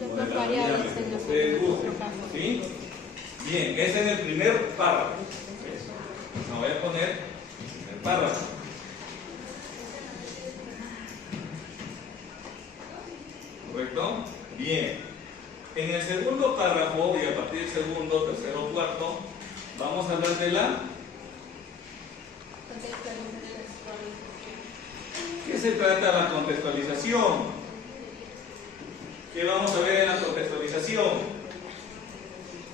de las variables en los ustedes busquen, ¿sí? Bien, ese es el primer párrafo. Me voy a poner el párrafo. ¿Correcto? Bien. En el segundo párrafo, y a partir del segundo, tercero, cuarto, vamos a hablar de la... ¿Qué se trata de la contextualización? ¿Qué vamos a ver en la contextualización?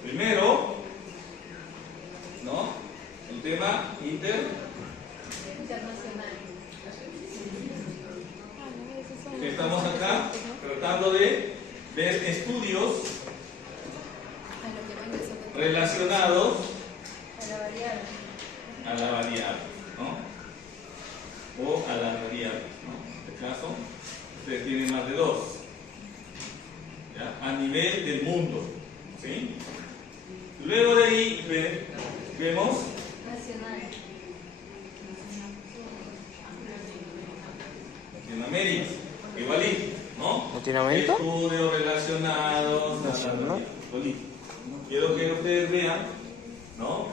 Primero, ¿no? El tema internacional. Estamos acá tratando de ver estudios relacionados a la variable, ¿no? O a la variable, ¿no? En este caso, ustedes tienen más de dos, ¿ya? A nivel del mundo, ¿sí? Luego de ahí vemos Latinoamérica, igualito, ¿no? ¿Latinoamérica? Estudios relacionados a la variable. Quiero que ustedes vean, ¿no?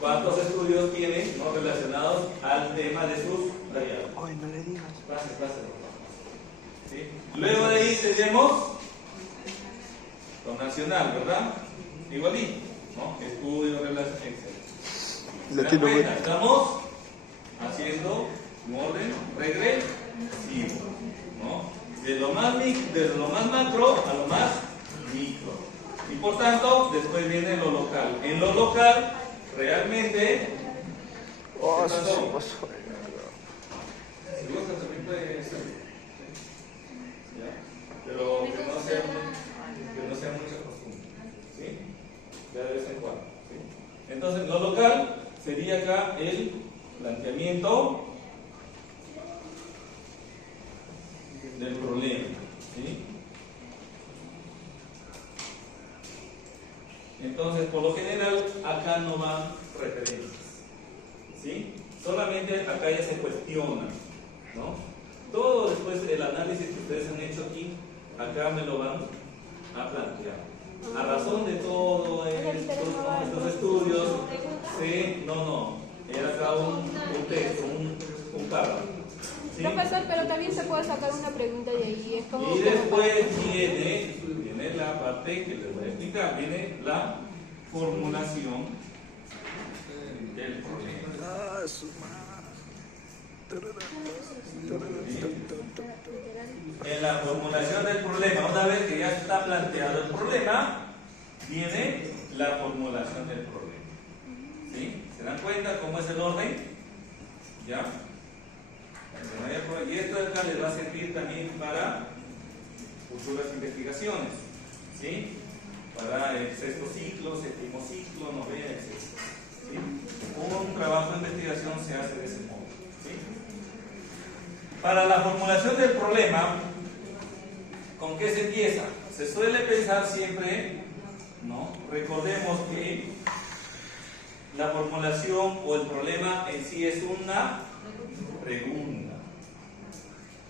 ¿Cuántos estudios tienen, ¿no?, relacionados al tema de sus variables? Ay, no le digas. Pase. ¿Sí? Luego de ahí tenemos lo nacional, ¿verdad? Igualito, ¿no? Estudios relacionados, etc. ¿Se dan cuenta? Estamos haciendo un orden regresivo, ¿no? De lo más macro a lo más micro. Y por tanto, después viene lo local. En lo local, realmente, pero que no sea mucha costumbre, ¿sí? Ya de vez en cuando, ¿sí? Entonces, lo local sería acá el planteamiento del problema, ¿sí? Entonces, por lo general, acá no van referencias, ¿sí? Solamente acá ya se cuestiona, ¿no? Todo después el análisis que ustedes han hecho aquí, acá me lo van a plantear. A razón de todo estos estudios, sí, era acá un texto, un párrafo. ¿Sí? Profesor, pero también se puede sacar una pregunta de ahí. Es como, y después viene la parte que les voy a explicar, viene la formulación del problema. En la formulación del problema, una vez que ya está planteado el problema, viene la formulación del problema. ¿Sí? ¿Se dan cuenta cómo es el orden? ¿Ya? Y esto acá les va a servir también para futuras investigaciones, ¿sí? Para el sexto ciclo, séptimo ciclo, novena, etc. ¿Sí? Un trabajo de investigación se hace de ese modo, ¿sí? Para la formulación del problema, ¿con qué se empieza? Se suele pensar siempre, ¿no? Recordemos que la formulación o el problema en sí es una pregunta,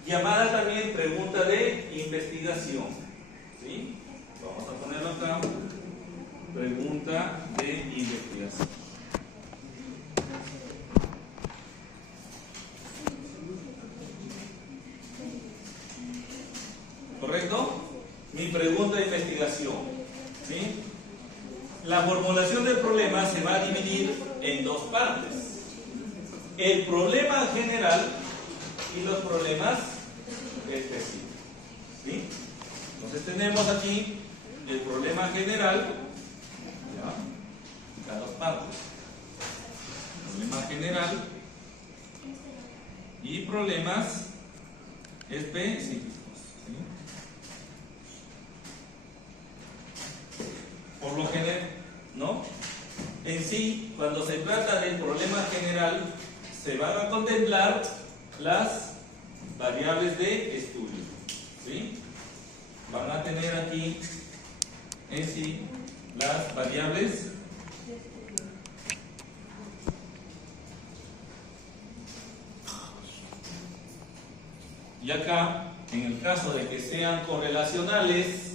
llamada también pregunta de investigación, ¿sí? Vamos a ponerlo acá, pregunta de investigación. ¿Correcto? Mi pregunta de investigación, ¿sí? La formulación del problema se va a dividir en dos partes: el problema general y los problemas específicos, ¿sí? Entonces tenemos aquí el problema general, ¿ya? Las dos partes: problema general y problemas específicos, ¿sí? Por lo general, ¿no? En sí, cuando se trata del problema general, se van a contemplar las variables de estudio, ¿sí? Van a tener aquí en sí las variables Y acá, en el caso de que sean correlacionales,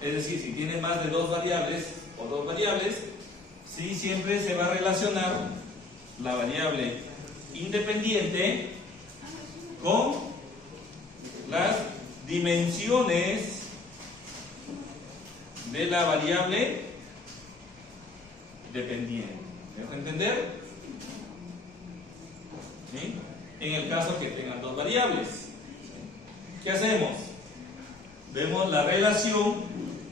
es decir, si tienen más de dos variables o dos variables, sí siempre se va a relacionar la variable independiente con las dimensiones de la variable dependiente. ¿Me dejo entender? ¿Sí? En el caso que tengan dos variables, ¿qué hacemos? Vemos la relación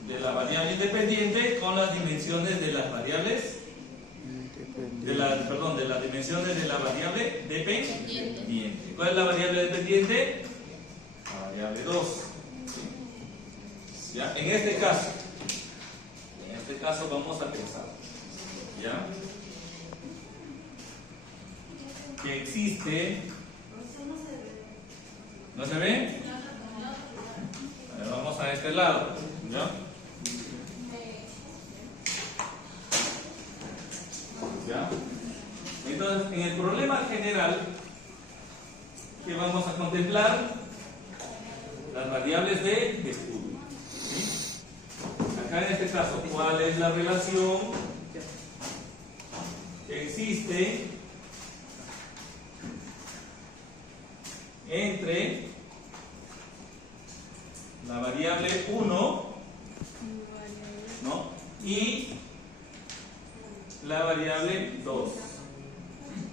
de la variable independiente con las dimensiones de las variables de las dimensiones de la variable dependiente. ¿Cuál es la variable dependiente? La variable 2. ¿Ya? En este caso vamos a pensar, ¿ya?, que existe. ¿No se ve? A ver, vamos a este lado, ¿ya? ¿Ya? Entonces, en el problema general que vamos a contemplar las variables de estudio. ¿Sí? Acá en este caso, ¿cuál es la relación que existe entre la variable 1, ¿no?, y la variable 2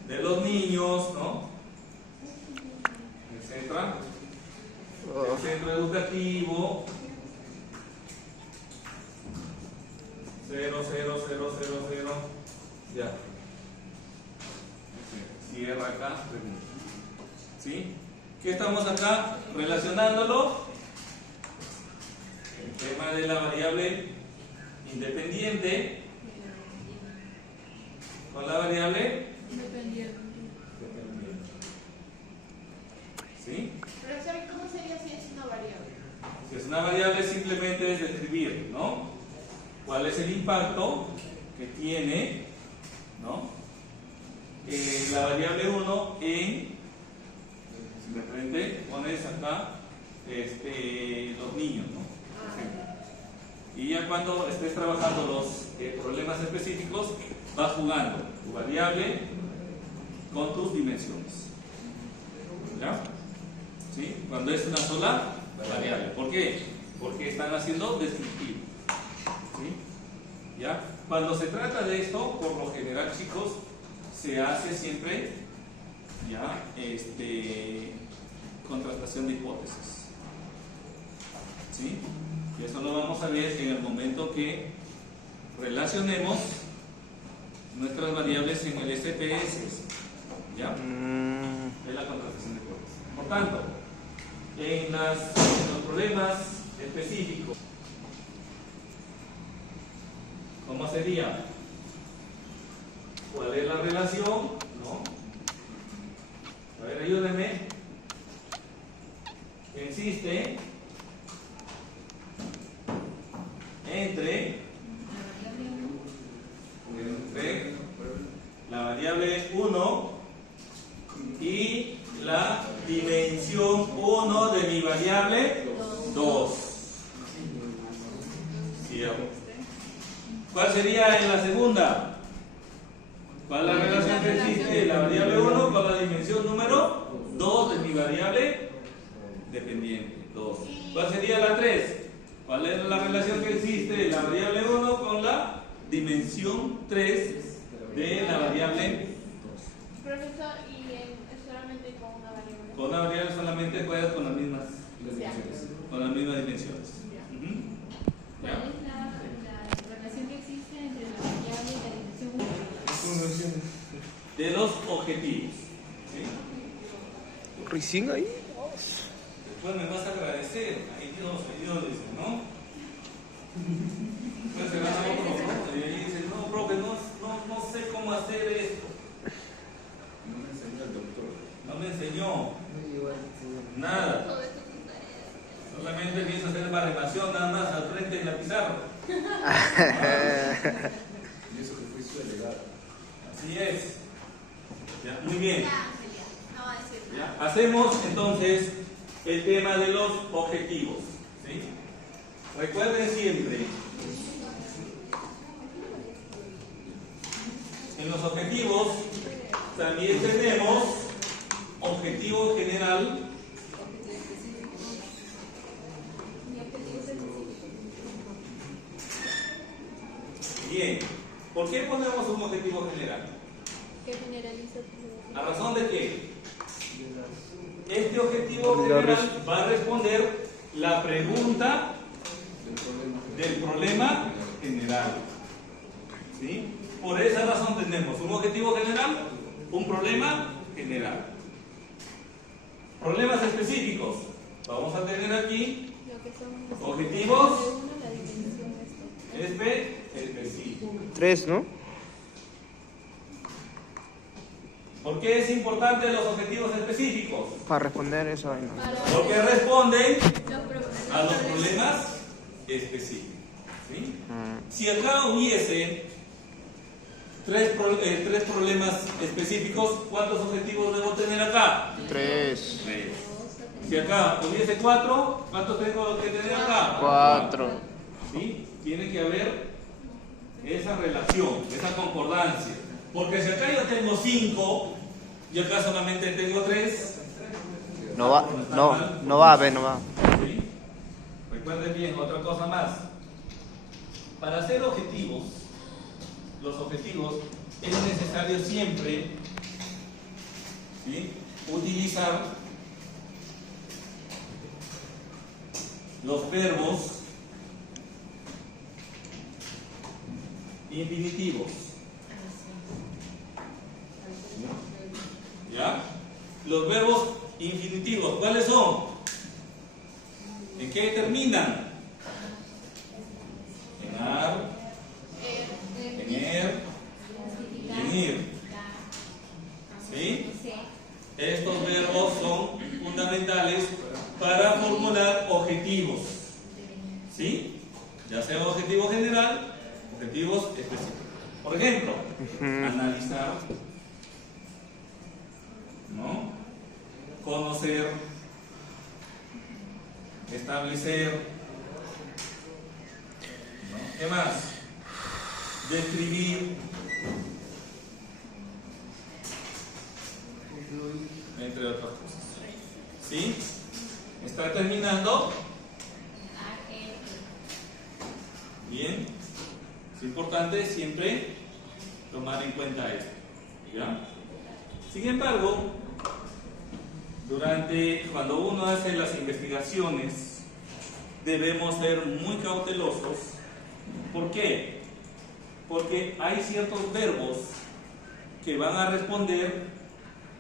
de los niños, ¿no?, etcétera, el centro educativo 0, 0, 0, 0, 0, ya, cierra acá, ¿sí? ¿Qué estamos acá relacionándolo? El tema de la variable independiente con la variable Dependiente. ¿Sí? Profesor, ¿cómo sería si es una variable? Si es una variable, simplemente es describir, ¿no?, cuál es el impacto que tiene, ¿no?, la variable 1 en, simplemente pones acá los niños, ¿no?, por ejemplo. Y ya cuando estés trabajando los problemas específicos, vas jugando tu variable con tus dimensiones. ¿Ya? ¿Sí? Cuando es una sola variable. ¿Por qué? Porque están haciendo descriptivo. ¿Sí? ¿Ya? Cuando se trata de esto, por lo general, chicos, se hace siempre, ¿ya?, contrastación de hipótesis. ¿Sí? Y eso lo vamos a ver en el momento que relacionemos nuestras variables en el SPS. ¿Ya? Es la contrastación de hipótesis. Por tanto, en los problemas específicos, ¿cómo sería? ¿Cuál es la relación? ¿No? A ver, ayúdenme. Que existe entre la variable 1 y la dimensión 1 de mi variable 2. ¿Cierto? ¿Cuál sería en la segunda? ¿Cuál es la relación que existe la variable 1 con la dimensión número 2 de mi variable dependiente? 2. ¿Cuál sería la 3? ¿Cuál es la relación que existe la variable 1 con la dimensión 3 de la variable 2? Profesor, ¿y solamente con una variable? Con una variable solamente puedes con las mismas dimensiones. Con las mismas dimensiones. ¿Cuál es la relación que existe entre la variable y la dimensión 1? De los objetivos. ¿Sí? ¿Recién ahí? Después me vas a agradecer. Ay Dios, dice, ¿no? Después se van a otro, ¿no? Y ahí dice, no, profe, no sé cómo hacer esto. No me enseñó el doctor. No me enseñó. Nada. Solamente me hizo hacer baremación nada más al frente de la pizarra. Y eso que fui su delegado. Así es. Ya, muy bien. No va a decir ¿Ya? Hacemos entonces el tema de los objetivos. ¿Sí? Recuerden siempre, en los objetivos también tenemos objetivo general Bien, ¿por qué ponemos un objetivo general? Que generaliza todo. ¿A razón de qué? Este objetivo general va a responder la pregunta del problema general. ¿Sí? Por esa razón tenemos un objetivo general, un problema general. Problemas específicos. Vamos a tener aquí Lo que son objetivos de uno, la dimensión esto. específicos. 3, ¿no? ¿Por qué es importante los objetivos específicos? Para responder eso. ¿No? Porque responden Los problemas. a los problemas específicos. ¿Sí? Si acá hubiese tres problemas específicos, ¿cuántos objetivos debo tener acá? 3, 3. Si acá hubiese 4, ¿cuántos tengo que tener acá? 4. ¿Sí? Tiene que haber esa relación, esa concordancia. Porque si acá yo tengo 5 y acá solamente tengo 3, No va a ver, no va. ¿sí? Recuerden bien, otra cosa más. Para hacer objetivos, los objetivos, es necesario siempre, ¿sí?, utilizar los verbos infinitivos. ¿Ya? Los verbos infinitivos, ¿cuáles son? ¿En qué terminan? En ar, en er, y en ir. ¿Sí? Estos verbos son fundamentales para formular objetivos. ¿Sí? Ya sea objetivo general, objetivos específicos. Por ejemplo, analizar, ¿no?, conocer, establecer, ¿no?, ¿qué más? Describir, entre otras cosas. ¿Sí? ¿Está terminando? Bien. Es importante siempre tomar en cuenta esto. ¿Ya? Sin embargo, cuando uno hace las investigaciones, debemos ser muy cautelosos. ¿Por qué? Porque hay ciertos verbos que van a responder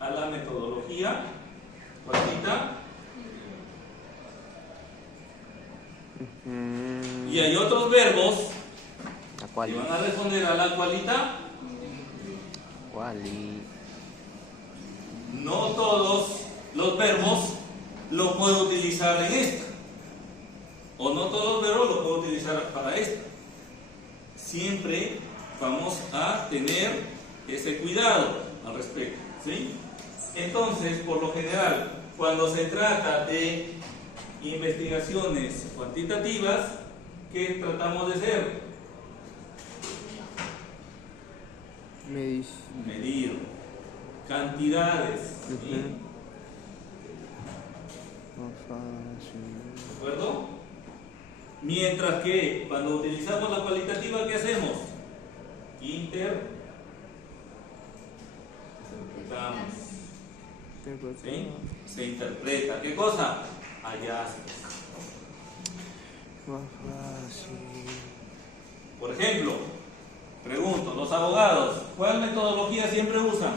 a la metodología cuantita, y hay otros verbos que van a responder a la cualita. No todos los verbos los puedo utilizar en esta, o no todos los verbos los puedo utilizar para esta. Siempre vamos a tener ese cuidado al respecto, ¿sí? Entonces, por lo general, cuando se trata de investigaciones cuantitativas, ¿qué tratamos de hacer? Medir cantidades, ¿sí? ¿De acuerdo? Mientras que cuando utilizamos la cualitativa, ¿qué hacemos? Interpretamos. ¿Sí? Se interpreta. ¿Qué cosa? Hallazgos. Por ejemplo, pregunto, los abogados, ¿cuál metodología siempre usan?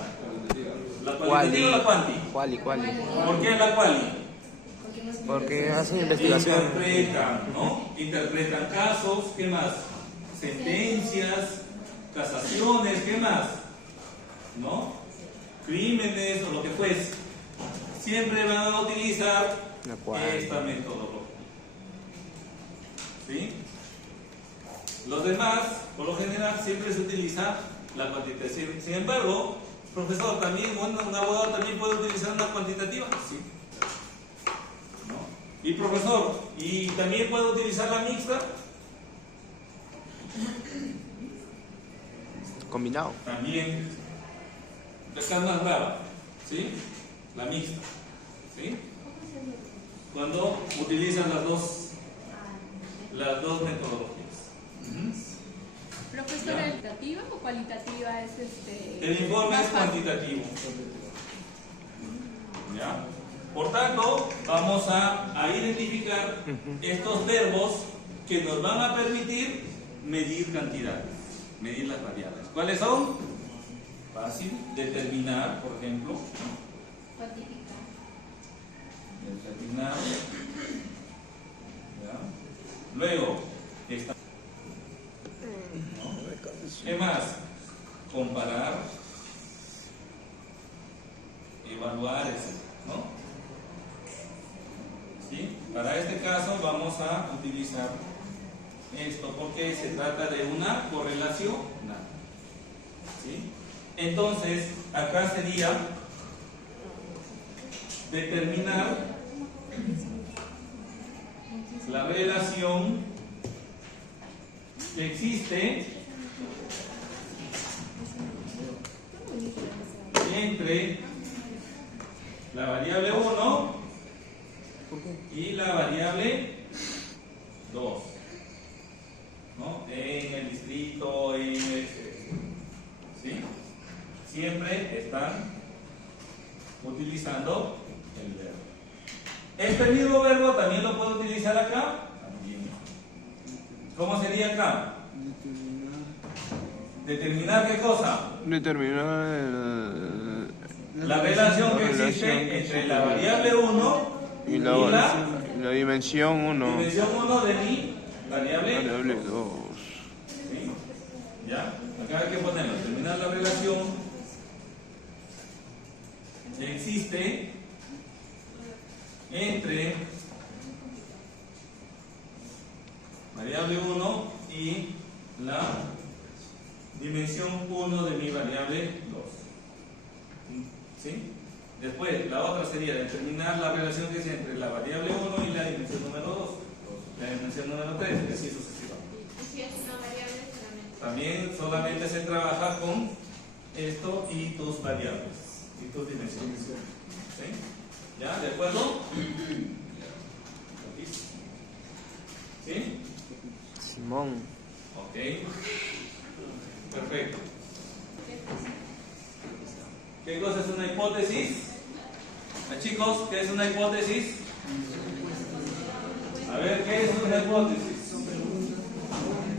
¿La cualitativa o la cuanti? Quali. ¿Por qué la quali? Porque hacen investigación. Interpretan, ¿no? Interpretan casos, ¿qué más? Sentencias, casaciones, ¿qué más? ¿No? Crímenes o lo que fuese. Siempre van a utilizar esta metodología. ¿Sí? Los demás, por lo general, siempre se utiliza la cuantitativa. Sin embargo, profesor, también un abogado también puede utilizar una cuantitativa. Sí. Y profesor, ¿y también puedo utilizar la mixta? Combinado. También. Esta es más rara, ¿sí? La mixta, ¿sí? Cuando utilizan las dos metodologías. ¿Profesor, cualitativa o cualitativa es El informe más es fácil? cuantitativo. ¿Ya? Por tanto, vamos a identificar estos verbos que nos van a permitir medir cantidades, medir las variables. ¿Cuáles son? Fácil, determinar, por ejemplo. Cuantificar. Determinar. ¿Ya? Luego, esta. ¿No? ¿Qué más? Comparar, evaluar, etc. ¿No? ¿Sí? Para este caso vamos a utilizar esto porque se trata de una correlación. ¿Sí? Entonces, acá sería determinar la relación que existe entre la variable 1 y la variable 2, ¿no? En el distrito, en el, ¿sí? Siempre están utilizando el verbo. Este mismo verbo también lo puedo utilizar acá. También. ¿Cómo sería acá? ¿Determinar qué cosa? Determinar La relación que existe entre la variable 1 y la dimensión 1. dimensión 1 de mi variable Variable 2. ¿Sí? ¿Ya? Acá hay que ponerlo. Determinar la relación que existe entre variable 1 y la dimensión 1 de mi variable 2. ¿Sí? Después, la otra sería determinar la relación que es entre la variable 1 y la dimensión número 2, la dimensión número 3, y así sucesivamente. Y si es una variable solamente. También solamente se trabaja con esto y tus variables, y tus dimensiones. ¿Sí? ¿Ya? ¿De acuerdo? ¿Sí? Simón. Ok. Perfecto. ¿Qué cosa es una hipótesis? Chicos, ¿qué es una hipótesis? A ver, ¿qué es una hipótesis?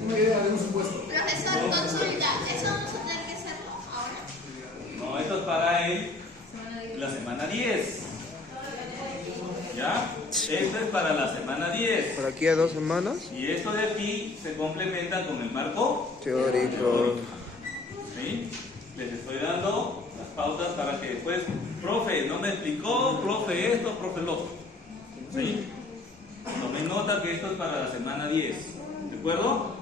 Una idea de un supuesto. Profesor, consulta. ¿Eso vamos a tener que hacerlo ahora? No, esto es para la semana 10. ¿Ya? Esto es para la semana 10. Por aquí a 2 semanas. Y esto de aquí se complementa con el marco Teórico. ¿Sí? Les estoy dando las pautas para que después, profe, no me explicó, profe esto, profe lo otro. ¿Sí? Tomen nota que esto es para la semana 10. ¿De acuerdo?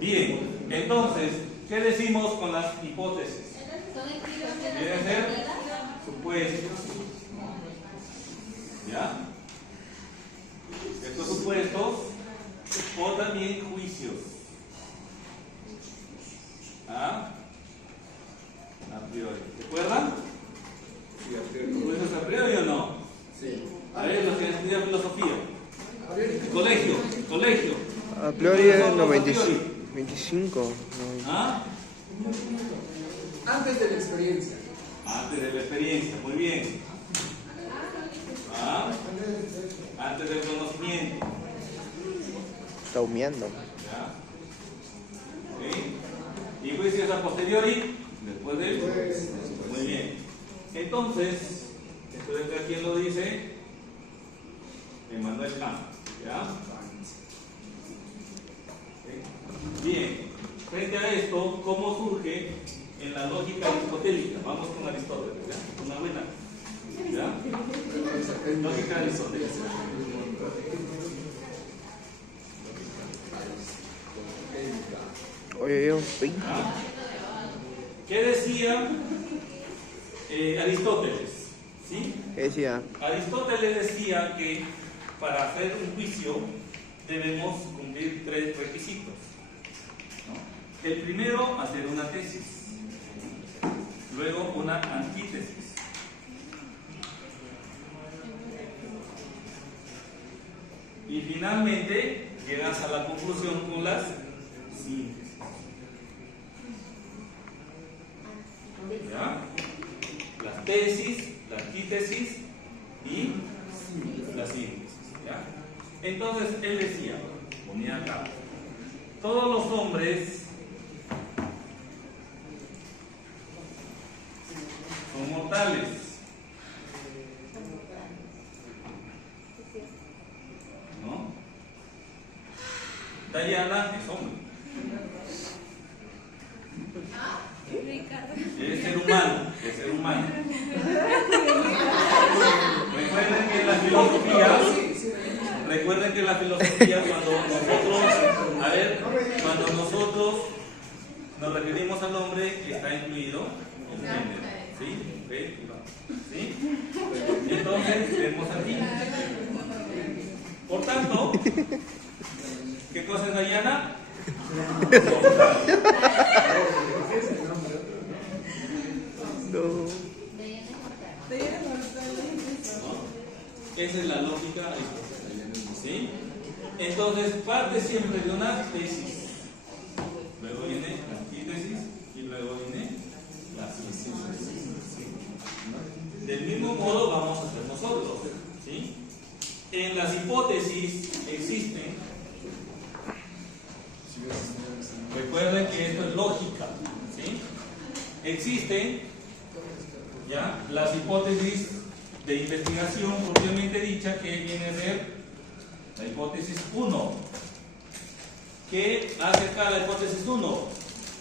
Bien. Entonces, ¿qué decimos con las hipótesis? Deben ser supuestos. ¿Ya? Estos supuestos o también juicios. ¿Ah? A priori. ¿Se acuerdan? Sí, a priori. ¿Juicios a priori o no? Sí. A ver, los que estudian filosofía. Colegio. A priori es 25. ¿Ah? Antes de la experiencia. Antes de la experiencia, muy bien. ¿Ah? Antes del conocimiento. Está humeando. ¿Ya? ¿Sí? ¿Y juicios a posteriori? Después de él. Muy bien. Entonces, esto de acá, ¿quién lo dice? Emmanuel Kant. ¿Ya? ¿Sí? Bien. Frente a esto, ¿cómo surge en la lógica aristotélica? Vamos con Aristóteles, ¿ya? Una buena. ¿Ya? Lógica aristotélica. Oye, yo 20. ¿Ah? ¿Qué decía Aristóteles? ¿Sí? ¿Qué decía? Aristóteles decía que para hacer un juicio debemos cumplir 3 requisitos, ¿no? El primero, hacer una tesis, luego una antítesis, y finalmente llegas a la conclusión con las síntesis. ¿Ya? Las tesis, la antítesis y la síntesis. ¿Ya? Entonces él decía, ponía acá, todos los hombres son mortales. ¿No? Dayana es hombre. Es ser humano, es ser humano. Recuerden que en la filosofía, cuando nosotros nos referimos al hombre, está incluido el género. ¿Sí? ¿Sí? Entonces, vemos aquí. Por tanto, ¿qué cosa es Dayana? Esa es la lógica. ¿Sí? Entonces parte siempre de una tesis, luego viene la antítesis y luego viene la síntesis. Del mismo modo vamos a hacer nosotros. ¿Sí? En las hipótesis existen, recuerden que esto es lógica, ¿sí? Existen ya las hipótesis de investigación propiamente dicha, que viene a ser la hipótesis 1. ¿Qué hace acá la hipótesis 1?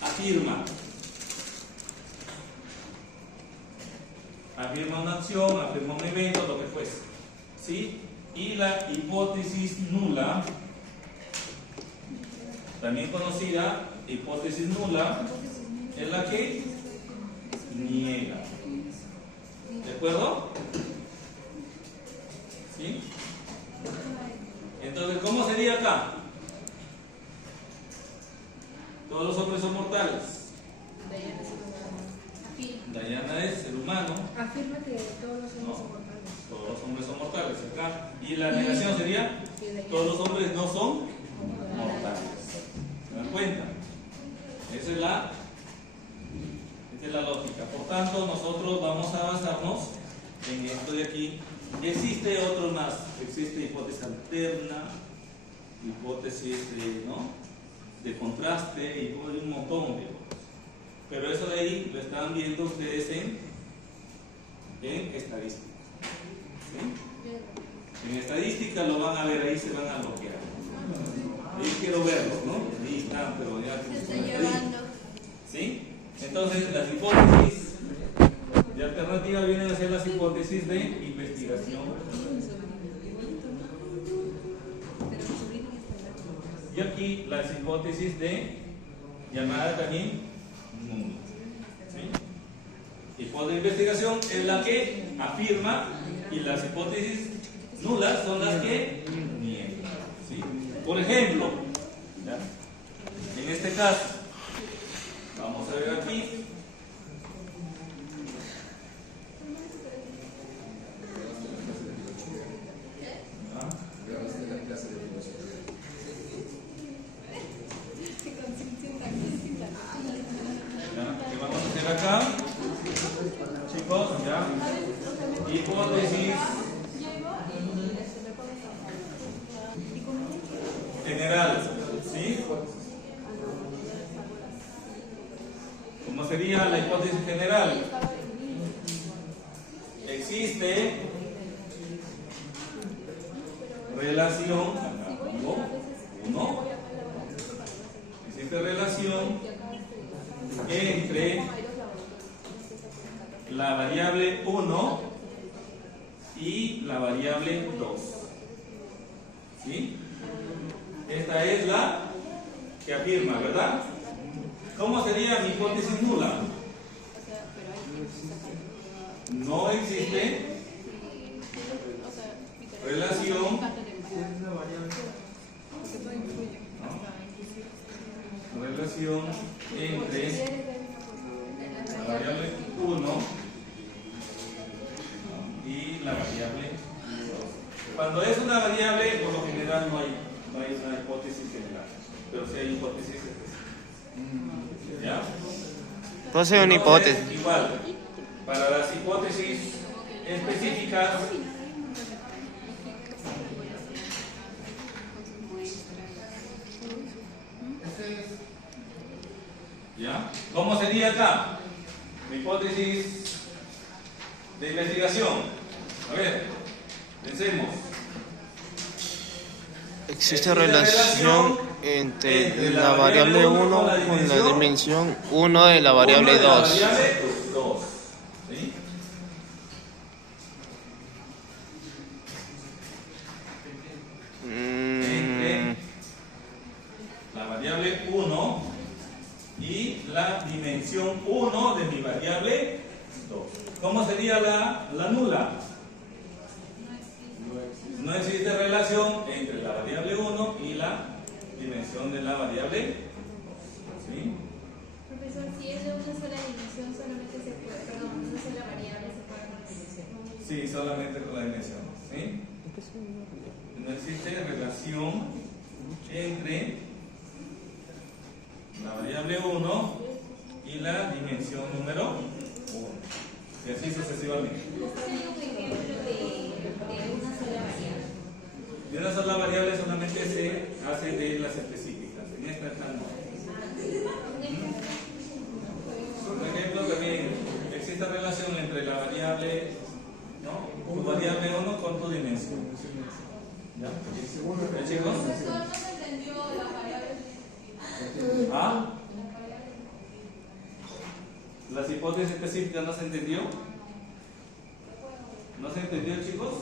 Afirma una acción, afirma un evento, lo que fuese, ¿sí? Y la hipótesis nula, también conocida hipótesis nula, es la que niega. ¿De acuerdo? ¿Sí? Entonces, ¿cómo sería acá? Todos los hombres son mortales. Dayana es ser humano. Afirma que todos los hombres son mortales. Todos los hombres son mortales acá. Y la negación sería: todos los hombres no son mortales. ¿Se dan cuenta? Esa es la lógica. Por tanto, nosotros vamos a basarnos en esto de aquí. Existe otro más. Existe hipótesis alterna, hipótesis de contraste y un montón de cosas. Pero eso de ahí lo están viendo ustedes en estadística. ¿Sí? En estadística lo van a ver, ahí se van a bloquear. Ahí quiero verlos, ¿no? Ahí están, pero ya Se está llevando. ¿Sí? Entonces, las hipótesis de alternativa vienen a ser las hipótesis de investigación. Y aquí las hipótesis de llamada también nula. ¿Sí? Hipótesis de investigación es la que afirma y las hipótesis nulas son las que niegan. ¿Sí? Por ejemplo, ¿ya? En este caso, vamos a ver aquí. ¿Qué vamos a hacer acá? Chicos, ya. Hipótesis general. ¿Sí? ¿Cómo sería la hipótesis general? Existe relación, acá pongo 1, existe relación entre la variable 1 y la variable 2. ¿Sí? Esta es la que afirma, ¿verdad? ¿Cómo sería mi hipótesis nula? No existe relación relación entre la variable 1 y la variable 2. Cuando es una variable, por lo general no hay una hipótesis general, pero sí hay hipótesis específicas. ¿Ya? Puede ser una Entonces, hipótesis. igual, para las hipótesis específicas, ¿ya? ¿Cómo sería acá? Mi hipótesis de investigación. A ver, pensemos. Existe relación entre la variable 1 con la dimensión 1 de la variable 2. La variable 2. ¿Sí? Entre la variable 1 y la dimensión 1 de mi variable 2. ¿Cómo sería la nula? No existe relación entre la variable 1 y la dimensión de la variable 2. ¿Sí? Profesor, si es de una sola dimensión, solamente se puede, perdón, una sola variable se puede con la dimensión. Sí, solamente con la dimensión. ¿Sí? No existe relación entre la variable 1 y la dimensión número 1. Y así sucesivamente. Sería un ejemplo de una sola variable. Y una sola variable solamente se hace de las específicas. En esta tal no. Por ejemplo, también existe relación entre la variable, ¿no? Tu variable 1 con tu dimensión. ¿Ya? ¿Ya, chicos? Profesor, no se entendió las variables. ¿Ah? ¿Las hipótesis específicas no se entendió? ¿No se entendió, chicos?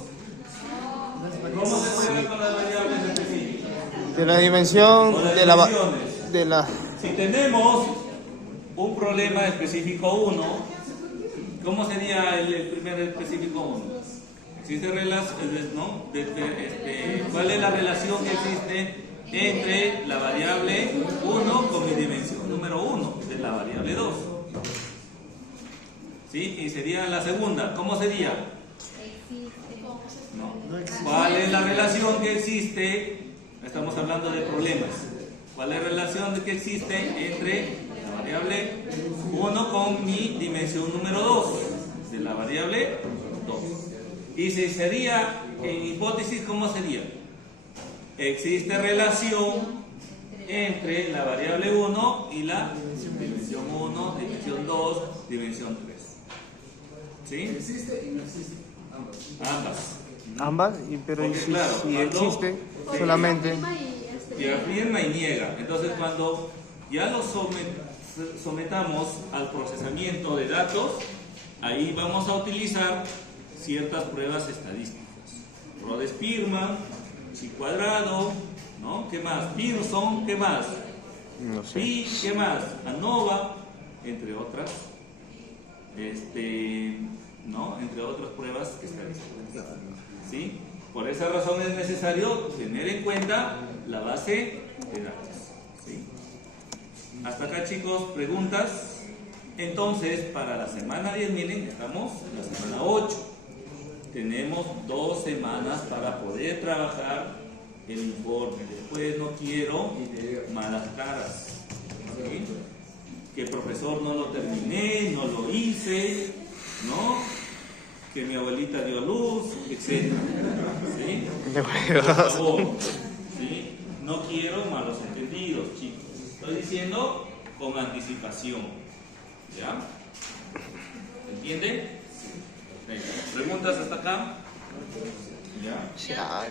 ¿Cómo se puede ver con las variables específicas? De la dimensión Con las de la dimensiones. de la Si tenemos un problema específico 1, ¿cómo sería el primer específico 1? Existe ¿no? ¿Cuál es la relación que existe entre la variable 1 con mi dimensión número 1 de la variable 2? ¿Sí? Y sería la segunda. ¿Cómo sería? No. ¿Cuál es la relación que existe? Estamos hablando de problemas. ¿Cuál es la relación que existe entre la variable 1 con mi dimensión número 2 de la variable 2? Y si sería en hipótesis, ¿cómo sería? Existe relación entre la variable 1 y la dimensión 1, dimensión 2, dimensión 3. ¿Sí? Existe y no existe. Ambas. ambas, pero Porque, si, claro, si cuando- existe solamente Y afirma y niega. Entonces, cuando ya lo sometamos al procesamiento de datos, ahí vamos a utilizar ciertas pruebas estadísticas. Rhodes-Spearman, chi cuadrado, ¿no? ¿Qué más? Pearson, ¿qué más? no sé. Pi, ¿qué más? ANOVA, entre otras, ¿no? Entre otras pruebas estadísticas. ¿Sí? Por esa razón es necesario tener en cuenta la base de datos. ¿Sí? Hasta acá, chicos, preguntas. Entonces, para la semana 10, miren, estamos en la semana 8. Tenemos 2 semanas para poder trabajar el informe. Después no quiero malas caras. ¿Sí? Que el profesor no lo terminé, no lo hice, ¿no? Que mi abuelita dio a luz, etc. ¿Sí? Por favor, ¿sí? No quiero malos entendidos, chicos. Estoy diciendo con anticipación. ¿Ya? ¿Entienden? Venga, ¿preguntas hasta acá? ¿Ya? Ya.